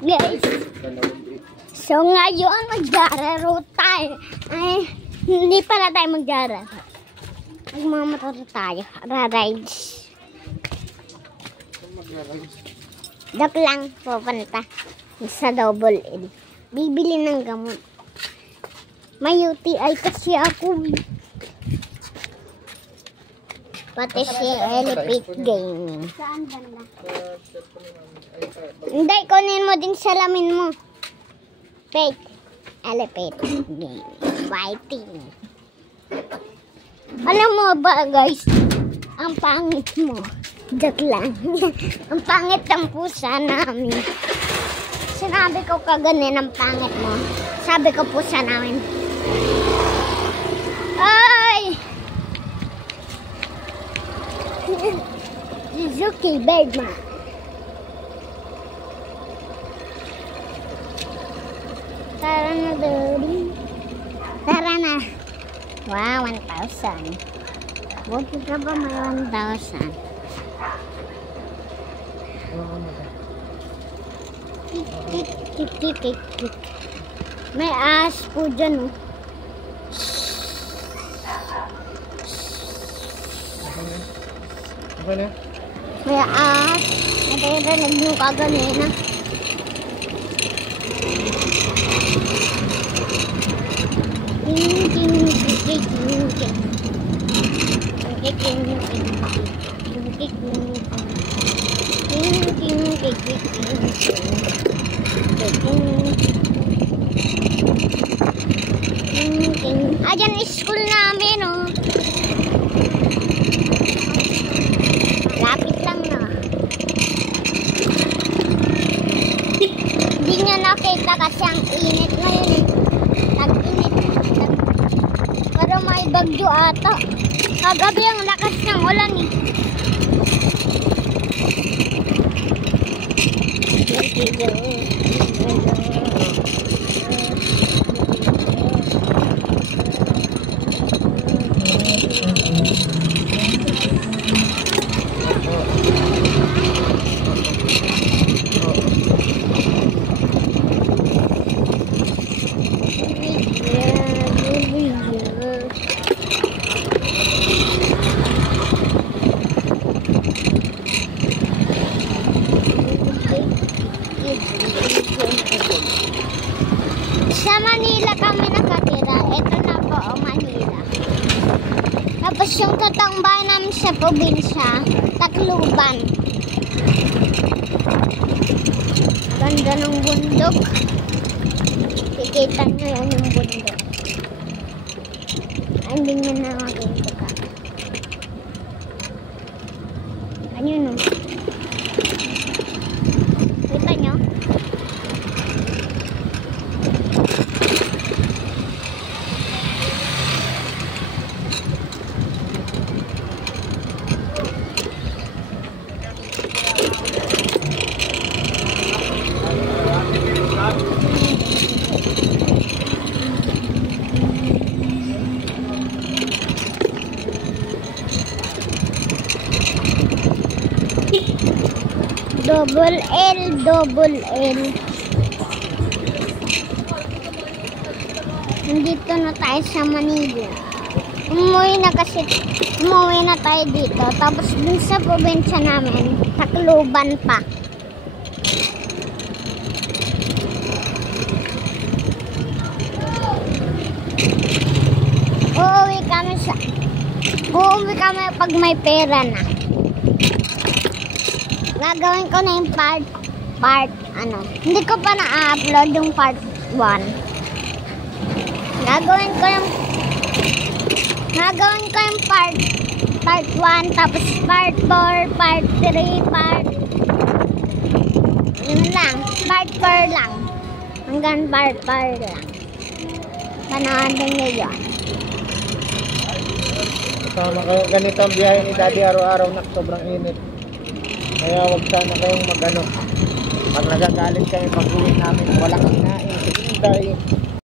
Guys, so ngayon maglalaro tayo. Ay, hindi pala tayo maglalaro. Magmamotor tayo. Ra-rides. Dok lang pupunta sa Double L. Bibili ng gamot. May UTI kasi ako. Pati si Elipit Gaming. Saan banda? Hindi, kunin mo din salamin mo. Fake. Elipit Gaming. Fighting. Alam mo ba guys, ang pangit mo. Joke lang. Ang pangit ng pusa namin. Sinabi ko kaganin ang pangit mo. Sabi ko pusa namin. Ay! Suzuki Birdman. Tara na doon. Tara na. Wow, 1,000. Buti ka ba may 1,000? Tik, tik, tik, tik, tik. May ahas po dyan, oh. Okay na? May ahas. Natirinig nyo kaganina. Ting, ting, ting, ting, ting, ting. Ting, ting, ting, ting. Ting, ting, ting, ting. Ting, ting, ting, ting, ting. Ayan ang school namin, oh. Lapit lang na. Hindi nyo nakita kasi ang init ngayon, eh. Tag-init. Pero may bagyo ata. Kagabi ang lakas ng ulan, eh. Sa Manila kami nakatira. Ito na po ang Manila. Tapos yung totoong bahay namin sa probinsya, Tacloban. Ganda ng bundok. Kikita nyo yan yung bundok. Ay, hindi nyo na makikita ka. Ano yun? Kita nyo? Double L, Double L. Nandito na tayo sa Manila. Umuwi na tayo dito. Tapos dun sa probinsya namin, Tacloban pa. Uuwi kami pag may pera na. Gagawin ko na yung part, hindi ko pa na-upload yung part 1. Gagawin ko yung part 1, tapos part 4, part 3, yun lang, part 4 lang. Hanggang part 4 lang. Panoodin nyo yun. Kasama kayo, ganito ang biyahe ni Daddy araw-araw na sobrang init. Kaya huwag sana kayong mag-ano. Pag nagagalit kayo pag-uwi namin, walang kinain. Sige tayo.